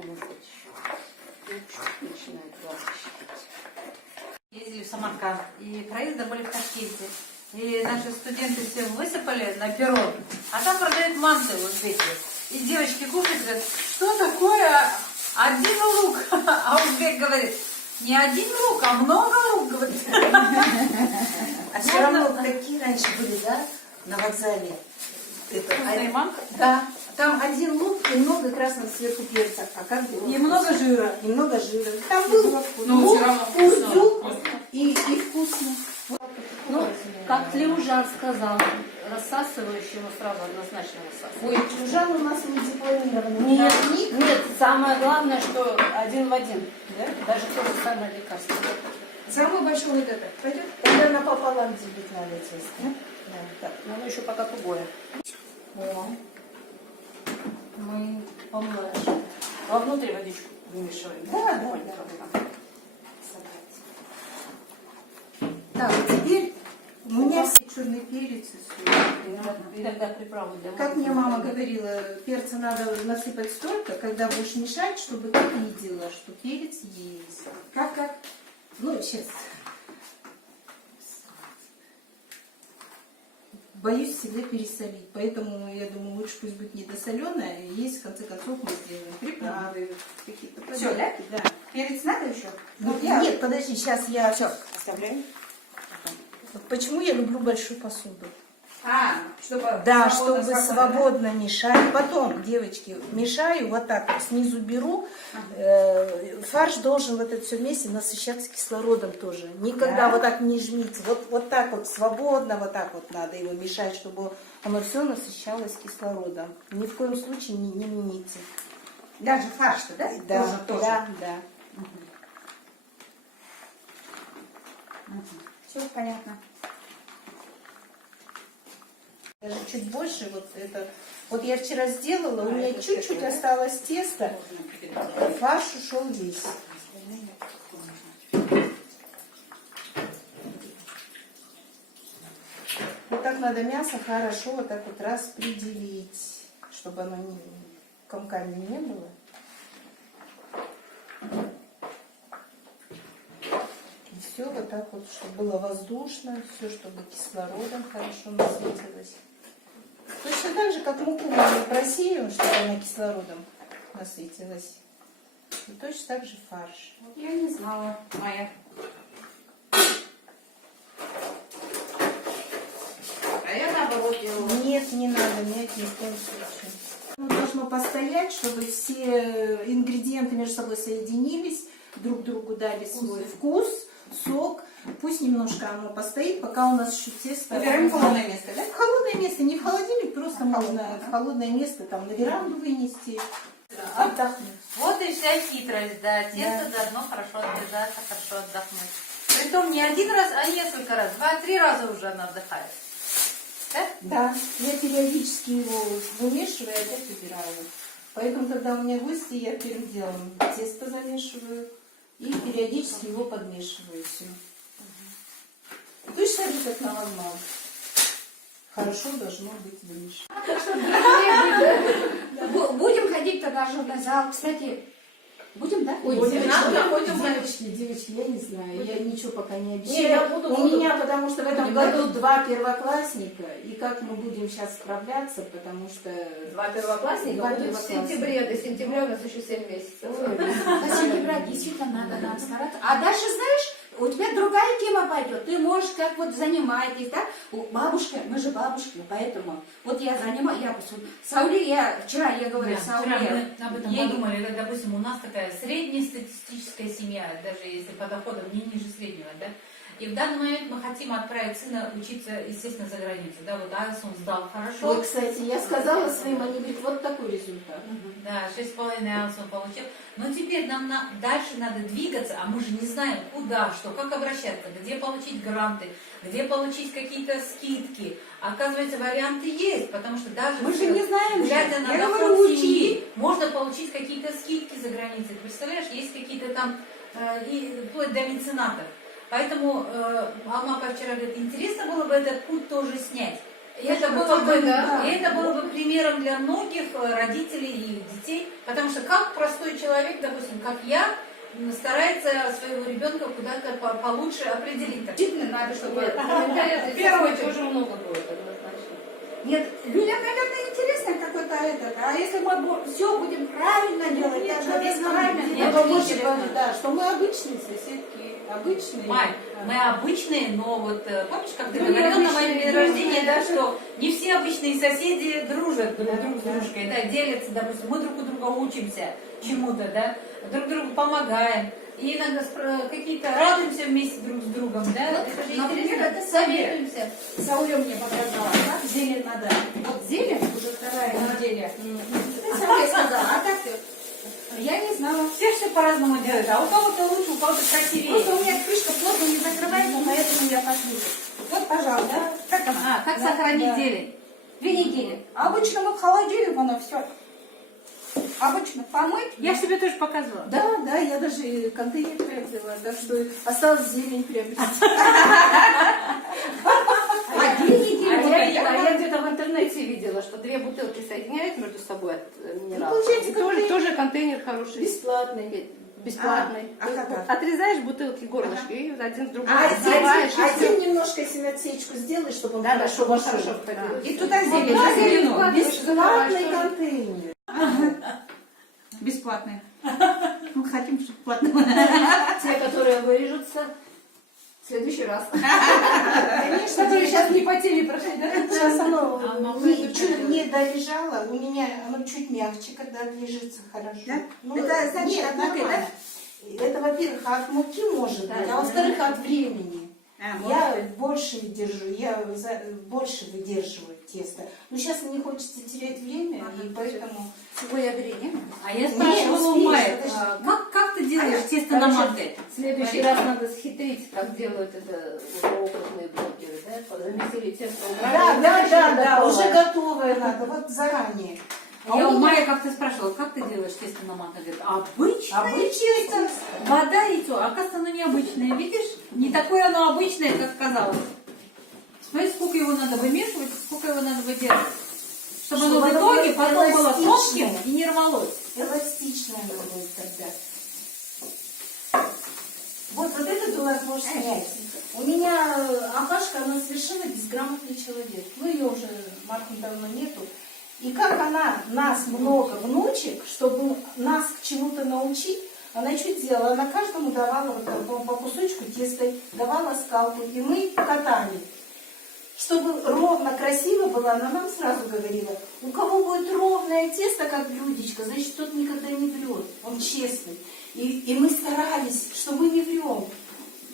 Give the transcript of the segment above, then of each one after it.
полоскать еще. Начинает глазки. Ездили в Самарканд, и проезды были в Ташкенте. И наши студенты все высыпали на перрон, а там продают манты вот эти. И девочки кушают, говорят, что такое один лук? А узбек говорит, не один лук, а много лук, говорит. А все равно такие раньше были, да, на вокзале? Вкусная манка? Да. Там один лук и много красного сверху перца. А как было? И много жира. И много жира. Там был лук, вкусно. урдюк и вкусно. Ну, как Тлеужан сказал, рассасывающему сразу однозначно рассасывать. Ой, чужан у нас не дипломированный. Нет, нет, самое главное, что один в один. Да? Даже то же самое лекарство. Самый большой вот этот. Пойдет? Тогда напополам делить надо тесто. Да? Так, но оно еще пока тугое. О. Мы помножим. Вовнутрь водичку вымешиваем. Да. Так, теперь у меня все черный перец и соль. Иногда приправу для Как мне мама говорила, перца надо насыпать столько, когда будешь мешать, чтобы ты видела, что перец есть. Как? Ну, сейчас. Боюсь всегда пересолить, поэтому я думаю, лучше пусть будет недосоленая, и есть, в конце концов, мы сделаем приправы, какие-то продукты. Все, да? Да. Перец надо еще? Нет, подожди, сейчас я... Все, оставляем. Почему я люблю большую посуду? Чтобы Да, чтобы свободно мешать. Потом, девочки, мешаю вот так вот, снизу беру. Фарш должен в это все вместе насыщаться кислородом тоже. Никогда вот так не жмите. Вот так вот свободно, вот так вот надо его мешать, чтобы оно все насыщалось кислородом. Ни в коем случае не мените. Даже фарш-то, да? Тоже. Да. Все понятно. Даже чуть больше вот это. Вот я вчера сделала, у меня чуть-чуть осталось теста, фарш ушел весь. Вот так надо мясо хорошо вот так вот распределить, чтобы оно комками не было. И все вот так вот, чтобы было воздушно, все, чтобы кислородом хорошо насытилось. Точно так же, как муку мы просеем, чтобы она кислородом насытилась. И точно так же фарш. Вот я не знала, Майя. А я наоборот делала. Нет, не надо мять ни в коем случае. Оно должно постоять, чтобы все ингредиенты между собой соединились, друг другу дали свой вкус, сок. Пусть немножко оно постоит, пока у нас еще тесто... Убираем в холодное место, да? В холодное место, не в холодильник, просто можно в холодное место там на веранду вынести, отдохнуть. Вот и вся хитрость, да. Тесто должно хорошо отвязаться, хорошо отдохнуть. Притом не один раз, а несколько раз. 2-3 раза уже она отдыхает. Да? Да, я периодически его вымешиваю и опять убираю. Поэтому, когда у меня гости, я первым делом тесто замешиваю и периодически его подмешиваю все. Точно так же, как на лагман. Хорошо должно быть вымешано. Будем ходить тогда в журнальный зал. Кстати, будем, да? Ой, девочки, я не знаю, я ничего пока не обещаю. У меня, потому что в этом году 2 первоклассника, и как мы будем сейчас справляться, потому что... 2 первоклассника Два будут в первоклассника. сентябре, до сентября у нас еще 7 месяцев. До сентября действительно надо стараться. А дальше, знаешь, у тебя другая тема пойдет. Ты можешь как вот занимаетесь, да? Бабушка, мы же бабушки, поэтому вот я занимаюсь, вчера я говорю, Да, Сауле. вчера мы об этом подумали, как, допустим, у нас такая среднестатистическая семья, даже если по доходам не ниже среднего, да, и в данный момент мы хотим отправить сына учиться, естественно, за границу, да, вот IELTS он сдал хорошо. Ой, кстати, я сказала своим, они говорят, вот такой результат. Да, 6,5 IELTS он получил. Но теперь нам дальше надо двигаться, а мы же не знаем, куда, что, как обращаться, где получить гранты, где получить какие-то скидки. Оказывается, варианты есть, потому что даже Мы же не знаем, глядя на я доход говорю, семьи, можно получить какие-то скидки за границей. Представляешь, есть какие-то там, и вплоть до меценатов. Поэтому Алмапа вчера говорит, интересно было бы этот путь тоже снять. И это было бы примером для многих родителей и детей, потому что как простой человек, допустим, как я, старается своего ребенка куда-то получше определить. Действительно надо, чтобы... В первую очередь тоже много будет, однозначно. Нет, людям, наверное, интересно какой-то этот. А если мы все будем правильно делать, Нет, так же правильно нет, я делать, бы больше интересно. говорю, да, что мы обычные соседки, обычные. Мать, мы обычные, но вот помнишь, как ты Ну, говорила на моем необычные, день рождения, да. да, что не все обычные соседи дружат друг с дружкой, да, делятся, допустим, мы друг у друга учимся чему-то, да, друг другу помогаем. И иногда какие-то радуемся вместе друг с другом, да? Вот, Это же например, интересно. это советуемся. Сауля мне показала, как зелень надо. Вот зелень, уже вторая неделя. Это Сауля сказала, а так я не знала. Все по-разному делают, а у кого-то лучше, у кого-то красивее. Просто у меня крышка плотно не закрывается, поэтому я послушаю. Вот, пожалуйста, как она? Как Да, сохранить да. зелень? 2 недели. А обычно мы в холодильник, оно все. Обычно помыть. Я ж тебе тоже показывала. Да, да, я даже контейнер приобрела, так что осталось зелень приобрести. А 2 недели. Я где-то в интернете видела, что 2 бутылки соединяют между собой от минералов. получается, И тоже, контейнер. тоже контейнер хороший. Бесплатный. Бесплатный. А как так? Отрезаешь бутылки горлышки и один с другим А заливаешь. и всё. один немножко, если отсечку сделаешь, чтобы он Да, да, чтобы он вошел. хорошо входил. И туда зелень. да, Да, зелень зелень. вкладываешь, Бесплатный закрываешь. контейнер. Бесплатные. Мы хотим, чтобы платно. Те, которые вырежутся в следующий раз. Конечно, Которые сейчас не потели прошли, да? сейчас оно молодец, чуть какая. не долежало, у меня оно чуть мягче, когда лежится хорошо. Да? Ну, Это значит, нет, от муки, нормально. Это, во-первых, от муки может быть, а во-вторых, от времени. Я больше держу, больше выдерживаю тесто. Но сейчас мне хочется терять время, и поэтому... Сегодня бери, не? А я Не, спрашивала у успеешь, Майи, подожди. как ты делаешь тесто на манте? В следующий раз надо схитрить, как делают это уже опытные блогеры, да? Замесили тесто, убрали. Да, готовое. уже готовое надо, вот заранее. А Я у у меня Майи как-то спрашивала, как ты делаешь тесто на манте? Говорит, обычное обычное тесто. Вода и то. Оказывается, оно необычное. Видишь? Не такое оно обычное, как казалось. Смотри, сколько его надо вымешивать, сколько его надо выдерживать. Чтобы оно в Чтобы итоге оно было потом было эластичное. тонким и не рвалось. эластичное оно будет тогда. Вот это ты можешь снять. У меня Апашка, она совершенно безграмотный человек. Ну, ее уже, Марку, давно нету. И как она, нас много внучек, чтобы нас к чему-то научить, она что делала? Она каждому давала вот так, по кусочку теста, давала скалку, и мы катали. Чтобы ровно, красиво было, она нам сразу говорила, у кого будет ровное тесто, как блюдечко, значит, тот никогда не врет, он честный. И мы старались, что мы не врем.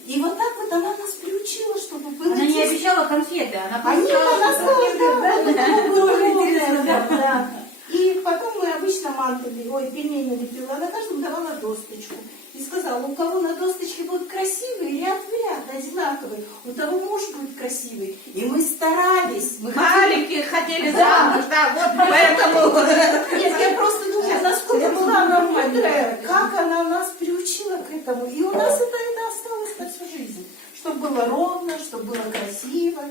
И вот так вот она нас приучила, чтобы было Она не тесто. обещала конфеты, она Они просто на нас сказала, было интересно, да. да. И потом мы обычно мантали, пельмени лепила, она каждому давала досточку. И сказала, у кого на досточке будут красивые, ряд в ряд, одинаковые, у того муж будет красивый. И мы старались. Мы Маленькие хотели замуж, да, вот поэтому. Нет, я просто думаю, насколько была она мудрая, как она нас приучила к этому. И у нас это осталось на всю жизнь. Чтобы было ровно, чтобы было красиво.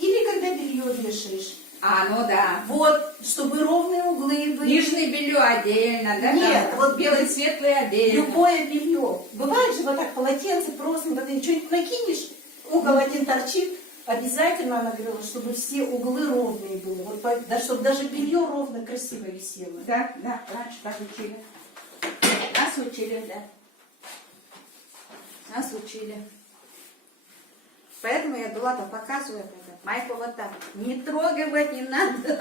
Или когда белье вешаешь. А, ну да. Вот, чтобы ровные углы были. Нижнее белье отдельно, да? Нет, там вот белый, светлый отдельно. Любое белье. Бывает же вот так полотенце просто, что-нибудь накинешь, угол один торчит. Обязательно она говорила, чтобы все углы ровные были. Вот, да, чтобы даже белье ровно, красиво висело. Да, да, раньше так учили. Нас учили, да. Нас учили. Поэтому я Дулата показываю это. Майку вот так. Не трогать не надо.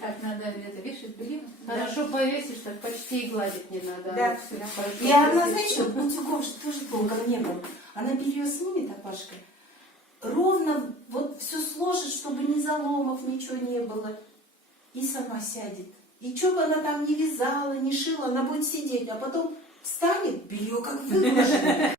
Как надо это вешать, блин. Хорошо повесишь, так почти и гладить не надо. Да. Оно всё хорошо И она, висит. знаешь, вот Бунцуков же тоже толком не было. Она белье снимет, Апашка, ровно вот все сложит, чтобы ни заломов, ничего не было. И сама сядет. И что бы она там ни вязала, ни шила, она будет сидеть, а потом встанет, белье как выложено.